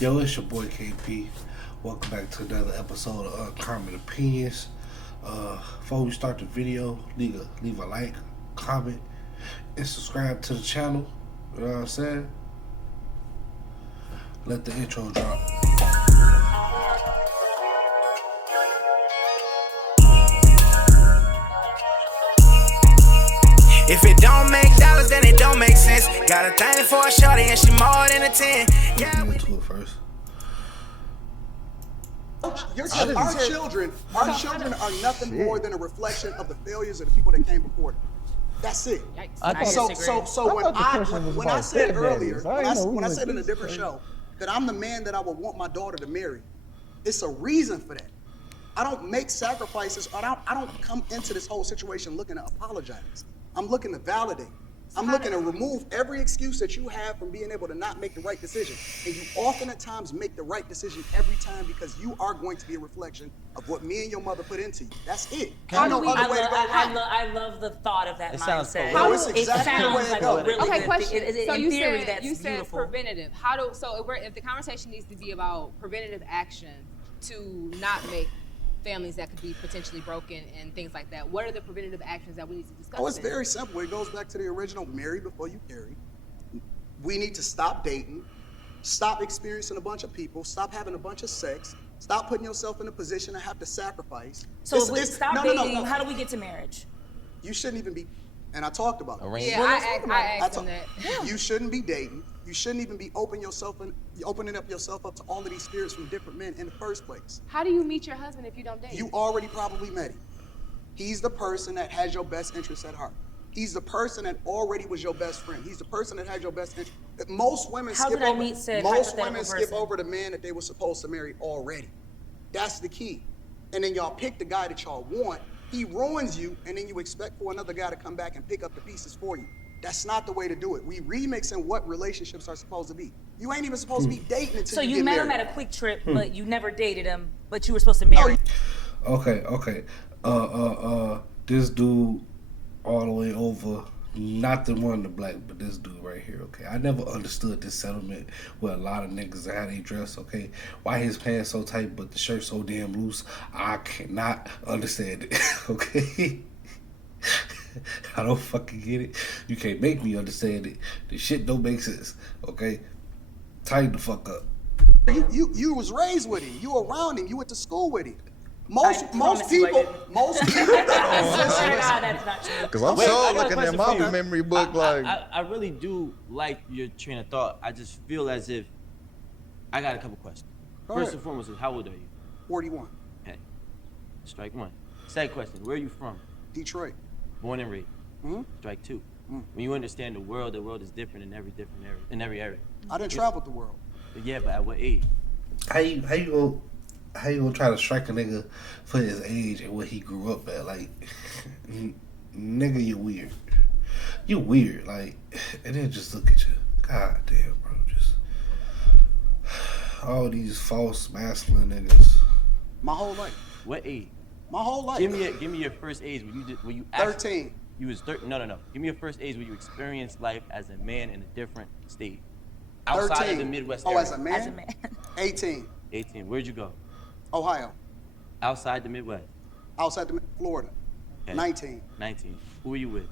Yo, it's your boy KP. Welcome back to another episode of Uncommon Opinions. Before we start the video, leave a like, comment, and subscribe to the channel. You know what I'm saying? Let the intro drop. If it don't make dollars, then it don't make sense. Got a thing for a shorty and she more than a 10. Get into it first. Our children are nothing more than a reflection of the failures of the people that came before them. That's it. So when I said earlier, when I said in a different show that I'm the man that I would want my daughter to marry, it's a reason for that. I don't make sacrifices. I don't come into this whole situation looking to apologize. I'm looking to validate. I'm looking to remove every excuse that you have from being able to not make the right decision. And you often at times make the right decision every time because you are going to be a reflection of what me and your mother put into you. That's it. I love the thought of that mindset. No, it's exactly the way it goes. Really question. So in you theory, said that's you said beautiful. preventative. If the conversation needs to be about preventative action to not make families that could be potentially broken and things like that, what are the preventative actions that we need to discuss? Oh, it's very simple. It goes back to the original marry before you carry. We need to stop dating, stop experiencing a bunch of people, stop having a bunch of sex, stop putting yourself in a position to have to sacrifice. So if we stop dating, how do we get to marriage? You shouldn't even be, and I talked about it. Yeah, I asked him that. You shouldn't be dating. You shouldn't even be opening up yourself up to all of these spirits from different men in the first place. How do you meet your husband if you don't date? You already probably met him. He's the person that has your best interests at heart. He's the person that already was your best friend. He's the person that had your best interest. Most women skip over the man that they were supposed to marry already. That's the key. And then y'all pick the guy that y'all want. He ruins you, and then you expect for another guy to come back and pick up the pieces for you. That's not the way to do it. We remixing what relationships are supposed to be. You ain't even supposed to be dating until you get married. So you met him at a quick trip, but you never dated him, but you were supposed to marry him. Okay. This dude all the way over, not the one in the black, but this dude right here, okay? I never understood this settlement with a lot of niggas and how they dress, okay? Why his pants so tight but the shirt so damn loose? I cannot understand it, okay? I don't fucking get it. You can't make me understand it. This shit don't make sense, okay? Tighten the fuck up. You was raised with him. You were around him. You went to school with him. Most people. That's not true. Because I'm so looking at my memory book I really do like your train of thought. I just feel as if I got a couple questions. First and foremost, how old are you? 41. Okay. Strike one. Second question, where are you from? Detroit. Born and raised. Strike two. When you understand the world is different in every area. I didn't travel the world. Yeah, but at what age? How you gonna try to strike a nigga for his age and what he grew up at? Like, nigga, you weird. You weird. Like, and then just look at you. God damn, bro. Just all these false masculine niggas. My whole life. What age? My whole life. Give me your first age when you 13. You was 13. No. Give me your first age when you experienced life as a man in a different state. Outside 13. of the Midwest area. As a man? 18. 18. Where'd you go? Ohio. Outside the Midwest. Outside the Florida. Okay. 19. 19. Who were you with?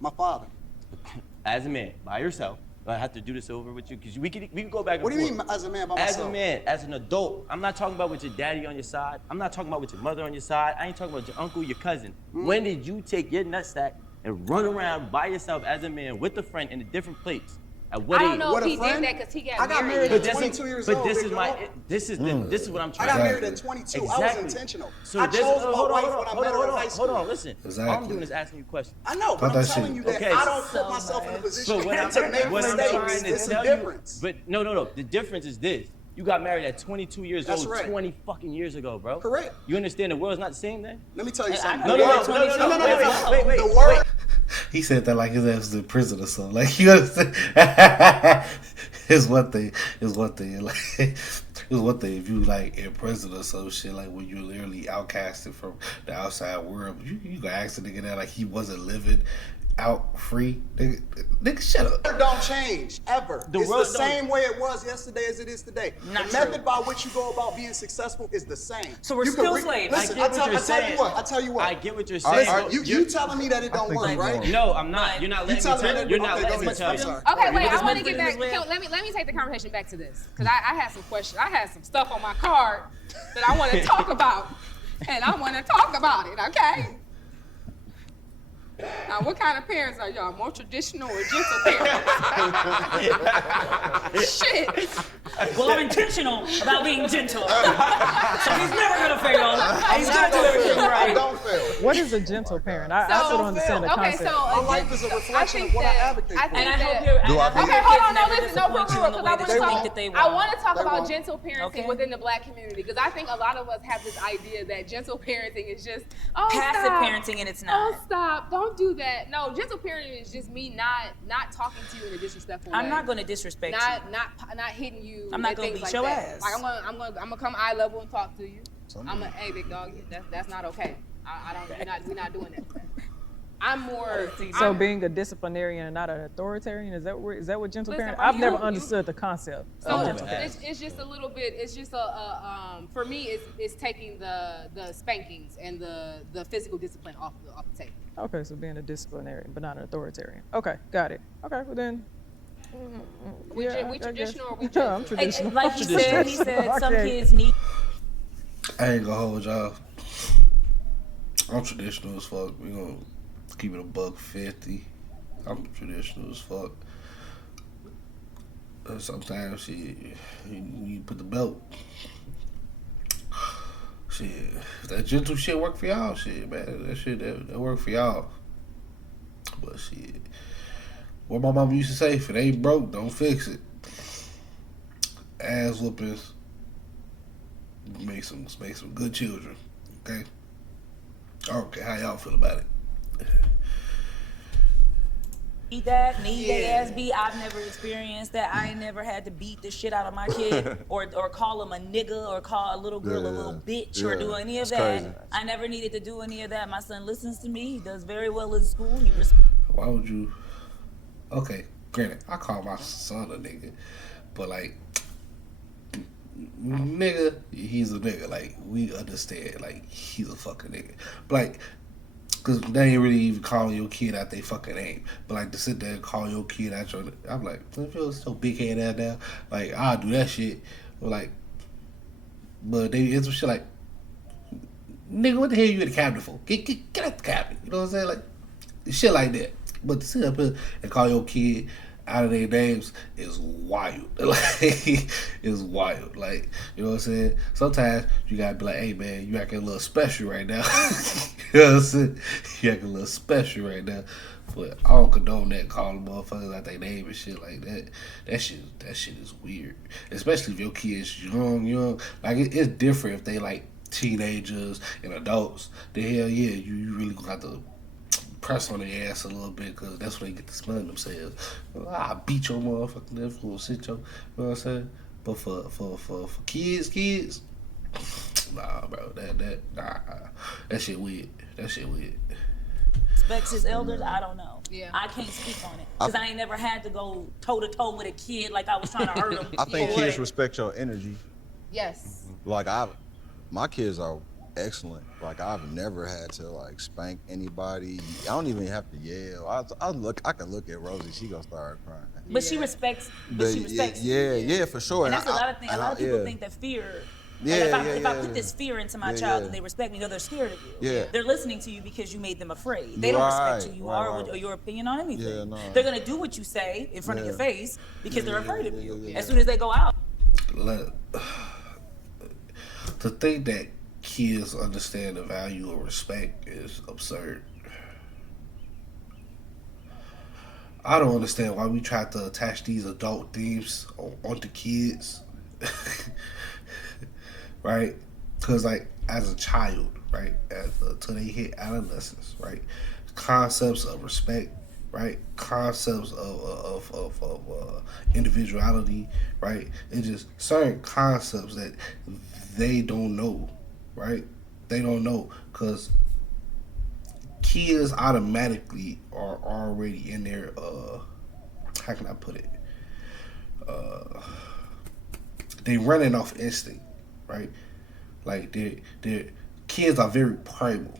My father. As a man, by yourself. I have to do this over with you because we can go back and forth. What do you mean as a man by myself? As a man, as an adult. I'm not talking about with your daddy on your side. I'm not talking about with your mother on your side. I ain't talking about your uncle, your cousin. When did you take your nutsack and run around by yourself as a man with a friend in a different place? At what age? I don't know if he did that because he got married. at 22 years old. But this is what I'm trying I got to married at 22. Exactly. I was intentional. So I chose my wife when I met her in high school. Hold on, listen. Exactly. All I'm doing is asking you questions. I know, but I'm telling you that Okay. I don't put myself in a position So what I'm to make trying mistakes. to It's a tell you, difference. but no. The difference is this. You got married at 22 years That's old, right. 20 fucking years ago, bro. Correct. You understand the world's not the same then? Let me tell you something. No. Wait. The word. He said that like his ass was in prison or something. Like, you understand? It's one thing. Like, it's one thing if you like in prison or some shit, like when you're literally outcasted from the outside world. You gonna ask a nigga that like he wasn't living out free. Nigga, shut up. It don't change ever. It's the same way it was yesterday as it is today. Not the true. method by which you go about being successful is the same. So we're You still can slaves. Listen, I tell you what. I get what you're saying. You telling me that it don't work, right? No, I'm not. You're not letting me tell you. You're not letting me tell you. Okay, wait. I want to Because get back. Let me take the conversation back to this because I had some questions. I had some stuff on my card that I want to talk about, and I want to talk about it. Okay. Now, what kind of parents are y'all? More traditional or gentle parents? Shit. Well, I'm intentional about being gentle. So he's never gonna fail. He's gonna do everything right. Don't fail. What is a gentle parent? I still don't understand the concept. Okay, so My life is a reflection of what I advocate for. And I hope you're. Do I hope be- your Okay, hold kids on. No, never listen. No, disappoint you in the way that you think that they I want to talk They about won't. gentle parenting Okay. within the Black community because I think a lot of us have this idea that gentle parenting is just passive stop. parenting, and it's Oh, not. stop! Don't do that. No, gentle parenting is just me not talking to you in a disrespectful way. I'm not gonna disrespect you. Not hitting you. I'm not and gonna things beat like your that. ass. Like I'm gonna come eye level and talk to you. Hey big dog, that's not okay. I don't. We're not doing that. I'm more. So I'm- being a disciplinarian and not an authoritarian, is that what gentle Listen, parent? are I've you- never you- understood the concept So of gentle parent. it's just a little bit. It's just for me. It's taking the spankings and the physical discipline off the table. Okay, so being a disciplinarian but not an authoritarian. Okay, got it. Okay, well then. We I guess. traditional or we Yeah, I'm gentle? traditional. Like he said, some Okay. kids need. I ain't gonna hold y'all. I'm traditional as fuck. We gonna keep it $1.50. I'm traditional as fuck. Sometimes shit, you put the belt. Shit, if that gentle shit work for y'all, shit, man, that work for y'all. But shit, what my mama used to say: if it ain't broke, don't fix it. Ass whoopings make some good children. Okay. Okay, how y'all feel about it? Need their ass beat. I've never experienced that. I ain't never had to beat the shit out of my kid or call him a nigga or call a little girl a little bitch or do any of that. crazy. I never needed to do any of that. My son listens to me. He does very well in school. He Why would you? Okay, granted, I call my son a nigga, but like, nigga, he's a nigga. Like, we understand. Like, he's a fucking nigga. But like, cause they ain't really even calling your kid out they fucking name. But like to sit there and call your kid out your, I'm like, if it was so big head out there, like I'll do that shit. But like, but they it's some shit like, nigga, what the hell you in the cabinet for? Get out the cabinet. You know what I'm saying? Like, shit like that. But to sit up here and call your kid out of their names is wild. Like, it's wild. Like, you know what I'm saying? Sometimes you gotta be like, hey man, you acting a little special right now. You know what I'm saying? You acting a little special right now. But I don't condone that, calling motherfuckers out their name and shit like that. That shit is weird. Especially if your kid's young. Like, it's different if they like teenagers and adults. The hell yeah, you really gonna have to press on their ass a little bit because that's when they get to smelling themselves. I beat your motherfucking ass, gonna sit your, you know what I'm saying? But for kids, nah, bro, that shit weird. That shit weird. respects his elders. I don't know. Yeah. I can't speak on it because I ain't never had to go toe to toe with a kid like I was trying to hurt him. I think Boy. kids respect your energy. Yes. Like my kids are excellent. Like I've never had to like spank anybody. I don't even have to yell. I can look at Rosie. She gonna start crying. But she respects. But she respects. Yeah, for sure. And that's a lot of things. A lot of people think that fear. If I put this fear into my child and they respect me, they're scared of you. Yeah. They're listening to you because you made them afraid. They don't respect who you are or your opinion on anything. Yeah, no. They're gonna do what you say in front of your face because they're afraid of you. Yeah. As soon as they go out. To think that kids understand the value of respect is absurd. I don't understand why we try to attach these adult themes onto kids. Right? Because like as a child, right, till they hit adolescence, right, concepts of respect, right, concepts of individuality, right, it's just certain concepts that they don't know, right, they don't know because kids automatically are already in their how can I put it? They running off instinct, right? Like their kids are very primal,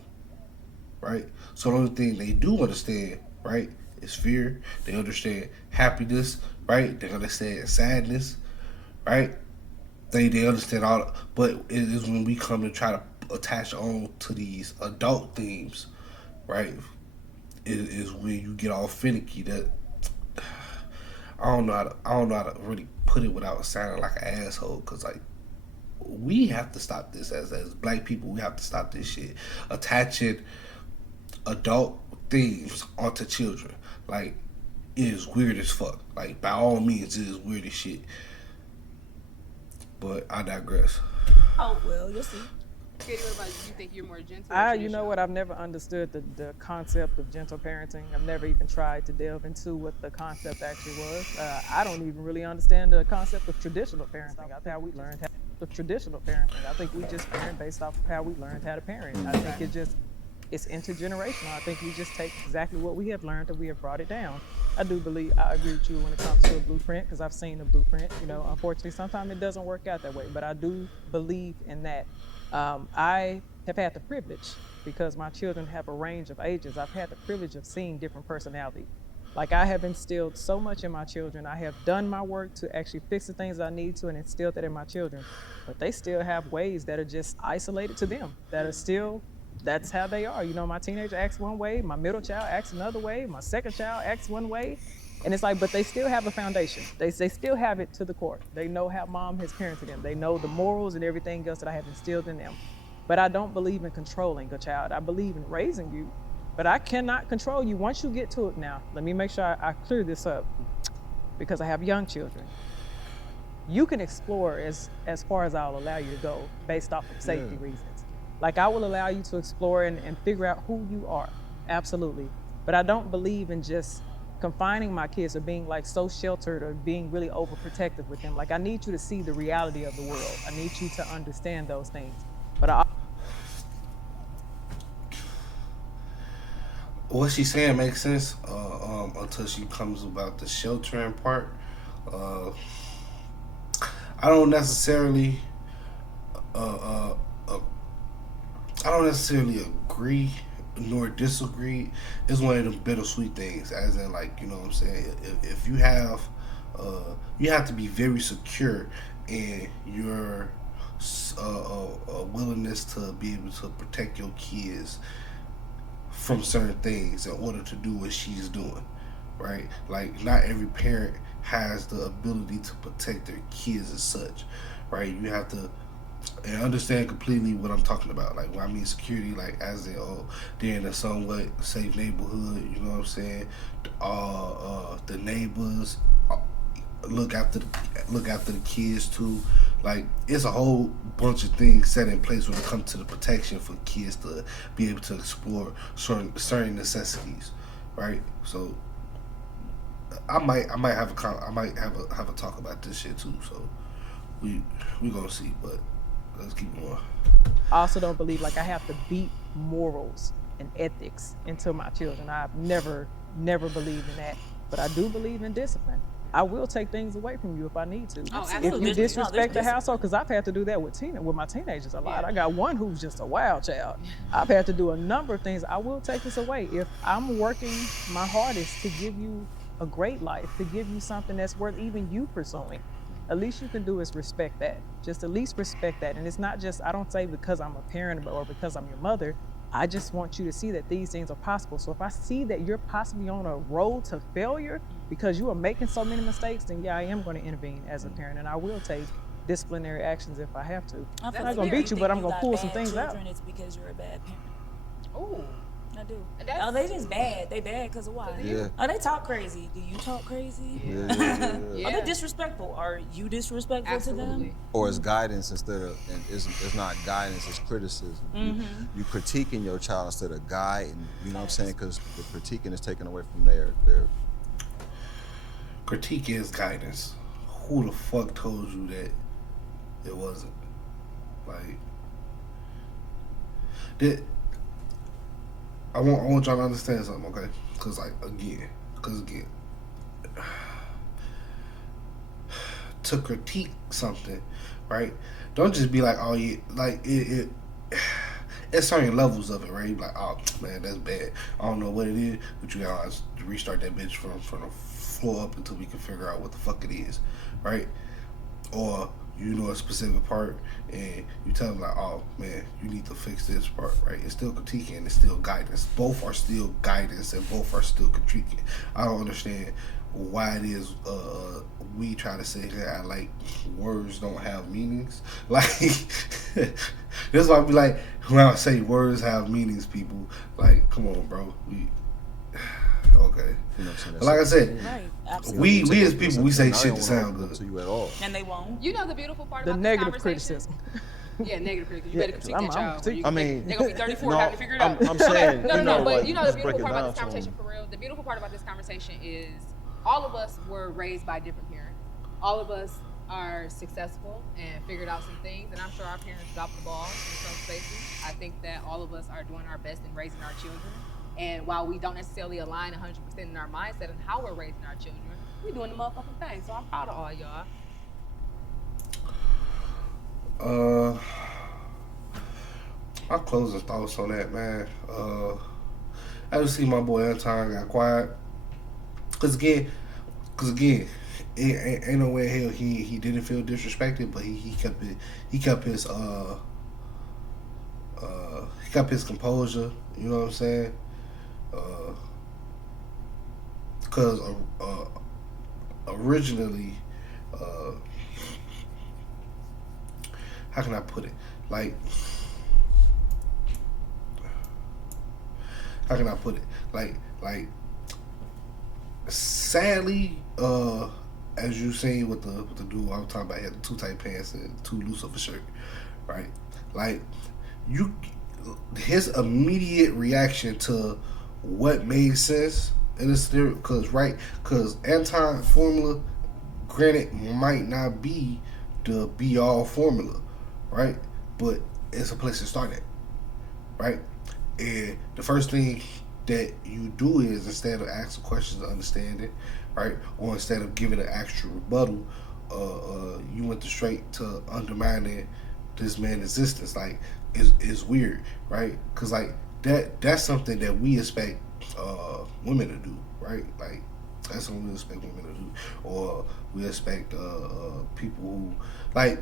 right? So the only thing they do understand, right, is fear. They understand happiness, right? They understand sadness, right? They understand all, but it is when we come to try to attach on to these adult themes, right? It is when you get all finicky. That I don't know how to really put it without sounding like an asshole. Cause like we have to stop this as black people. We have to stop this shit attaching adult themes onto children. Like it is weird as fuck. Like by all means, it is weird as shit. But I digress. Oh well, you'll see. Katie, what about you? You think you're more gentle? You know what? I've never understood the concept of gentle parenting. I've never even tried to delve into what the concept actually was. I don't even really understand the concept of traditional parenting. I think how we learned how the traditional parenting. I think we just parent based off of how we learned how to parent. I think it's intergenerational. I think we just take exactly what we have learned and we have brought it down. I agree with you when it comes to a blueprint, because I've seen a blueprint. You know, unfortunately, sometimes it doesn't work out that way, but I do believe in that. I have had the privilege, because my children have a range of ages, I've had the privilege of seeing different personalities. Like I have instilled so much in my children. I have done my work to actually fix the things I need to and instill that in my children. But they still have ways that are just isolated to them, that are still, that's how they are. You know, my teenager acts one way, my middle child acts another way, my second child acts one way. And it's like, but they still have a foundation. They still have it to the core. They know how mom has parented them. They know the morals and everything else that I have instilled in them. But I don't believe in controlling a child. I believe in raising you, but I cannot control you once you get to it. Now, let me make sure I clear this up, because I have young children. You can explore as far as I'll allow you to go based off of safety reasons. Like I will allow you to explore and figure out who you are, absolutely. But I don't believe in just confining my kids or being like so sheltered or being really overprotective with them. Like I need you to see the reality of the world. I need you to understand those things. But what she's saying makes sense until she comes about the sheltering part. I don't necessarily agree nor disagree. It's one of them bittersweet things, as in like, you know what I'm saying, if you have to be very secure in your willingness to be able to protect your kids from certain things in order to do what she's doing, right? Like not every parent has the ability to protect their kids as such, right? You have to and understand completely what I'm talking about. Like when I mean security, like as in they're in a somewhat safe neighborhood, you know what I'm saying? The neighbors look after the kids too. Like it's a whole bunch of things set in place when it comes to the protection for kids to be able to explore certain necessities, right? So I might have a talk about this shit too. So we gonna see, but let's keep going. I also don't believe like I have to beat morals and ethics into my children. I've never believed in that, but I do believe in discipline. I will take things away from you if I need to. If you disrespect the household, because I've had to do that with my teenagers a lot. I got one who's just a wild child. I've had to do a number of things. I will take this away. If I'm working my hardest to give you a great life, to give you something that's worth even you pursuing, at least you can do is respect that. Just at least respect that. And it's not just, I don't say because I'm a parent or because I'm your mother. I just want you to see that these things are possible. So if I see that you're possibly on a road to failure because you are making so many mistakes, then yeah, I am going to intervene as a parent, and I will take disciplinary actions if I have to. I'm not going to beat you, but I'm going to pull some things out. It's because you're a bad parent. Oh. I do. Oh, they just bad. They bad because of why? Yeah. Oh, they talk crazy. Do you talk crazy? Yeah. Are they disrespectful? Are you disrespectful to them? Or it's guidance instead of, and it's not guidance, it's criticism. You critiquing your child instead of guiding, you know what I'm saying? Because the critiquing is taken away from their... Critique is guidance. Who the fuck told you that it wasn't? Like, want y'all to understand something, okay? Because again, to critique something, right? Don't just be like, oh yeah, like it it's certain levels of it, right? You be like, oh man, that's bad. I don't know what it is, but you gotta restart that bitch from the floor up until we can figure out what the fuck it is, right? Or you know a specific part and you tell them like, oh man, you need to fix this part, right? It's still critiquing, it's still guidance. Both are still guidance and both are still critiquing. I don't understand why it is we try to say that like words don't have meanings. Like that's why I be like, when I say words have meanings, people, like, come on, bro. Okay. You know what I'm saying? But like I said, Right. we as people, we say shit to sound good. To you at all. And they won't. You know the beautiful part The about negative this conversation? criticism. Yeah, negative criticism. You better critique that child. critiquing. I mean, They're gonna be 34 no, having to figure it out. I'm saying, No, but like, you know the just break beautiful it part about down this to 'em. conversation for real. The beautiful part about this conversation is all of us were raised by different parents. All of us are successful and figured out some things, and I'm sure our parents dropped the ball in some spaces. I think that all of us are doing our best in raising our children. And while we don't necessarily align 100% in our mindset and how we're raising our children, we're doing the motherfucking thing. So I'm proud of all y'all. My closing thoughts on that, man. I just see my boy Anton got quiet. Cause again, it ain't no way in hell he didn't feel disrespected, but he kept his composure. You know what I'm saying? Cause originally, how can I put it? Like, how can I put it? Like, sadly, as you seen with the dude I was talking about, he had the too tight pants and too loose of a shirt, right? Like, his immediate reaction to what made sense in this theory, because Anton formula, granted, might not be the be all formula, right? But it's a place to start at, right? And the first thing that you do is, instead of asking questions to understand it, right, or instead of giving an actual rebuttal, you went straight to undermining this man's existence. Like, is weird, right? Because like that's something that we expect women to do, right? Like, that's something we expect women to do, or we expect people who like,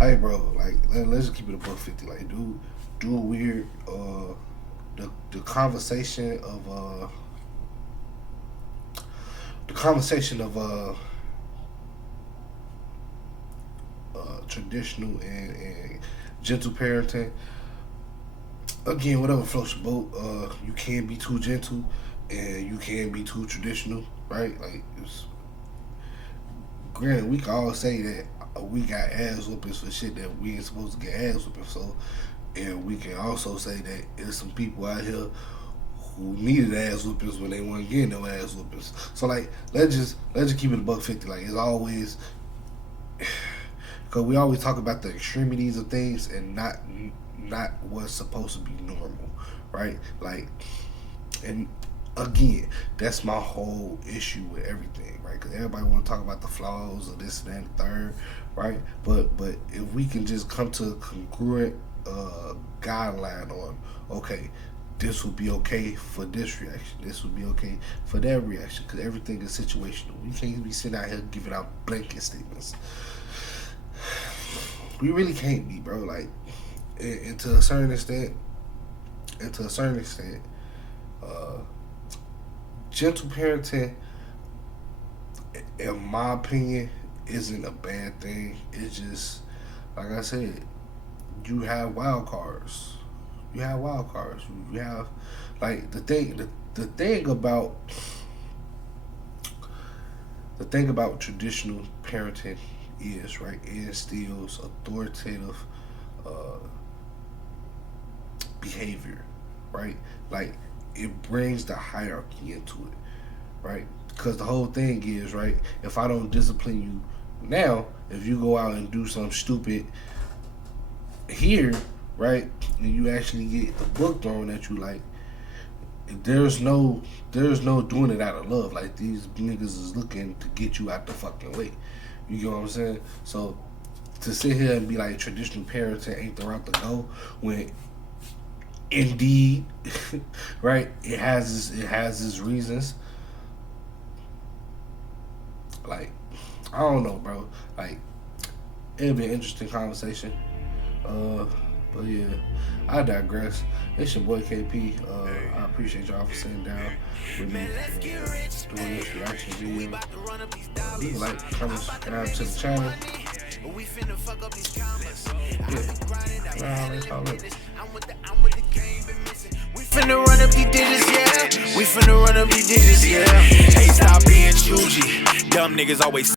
hey bro, like let's just keep it above 50. Like, do weird. The conversation of traditional and gentle parenting. Again, whatever floats your boat. You can't be too gentle, and you can't be too traditional, right? Like, granted, we can all say that we got ass whoopings for shit that we ain't supposed to get ass whoopings. So, and we can also say that there's some people out here who needed ass whoopings when they weren't getting no ass whoopings. So like, let's just keep it $150. Like, it's always, because we always talk about the extremities of things and not what's supposed to be normal, right? Like, and again, that's my whole issue with everything, right? Because everybody want to talk about the flaws of this and that and the third, right? But if we can just come to a congruent guideline on, okay, this will be okay for this reaction, this will be okay for that reaction, because everything is situational. We can't be sitting out here giving out blanket statements. We really can't be, bro. Like, and to a certain extent, gentle parenting, in my opinion, isn't a bad thing. It's just, like I said, you have wild cards. You have, like, the thing about traditional parenting is, right, it instills authoritative behavior, right? Like, it brings the hierarchy into it, right? Because the whole thing is, right, if I don't discipline you now, if you go out and do something stupid here, right? And you actually get the book thrown at you, like, there's no doing it out of love. Like, these niggas is looking to get you out the fucking way. You get what I'm saying? So to sit here and be like traditional parenting ain't the route to go, when indeed, right, it has its reasons. Like, I don't know, bro. Like, it'll be an interesting conversation. But yeah, I digress. It's your boy KP. I appreciate y'all for sitting down with me and doing this reaction video. Leave a like, comment, subscribe to the channel. We finna run up these digits, yeah. We finna run up these digits, yeah. Hey, stop being choosy. Dumb niggas always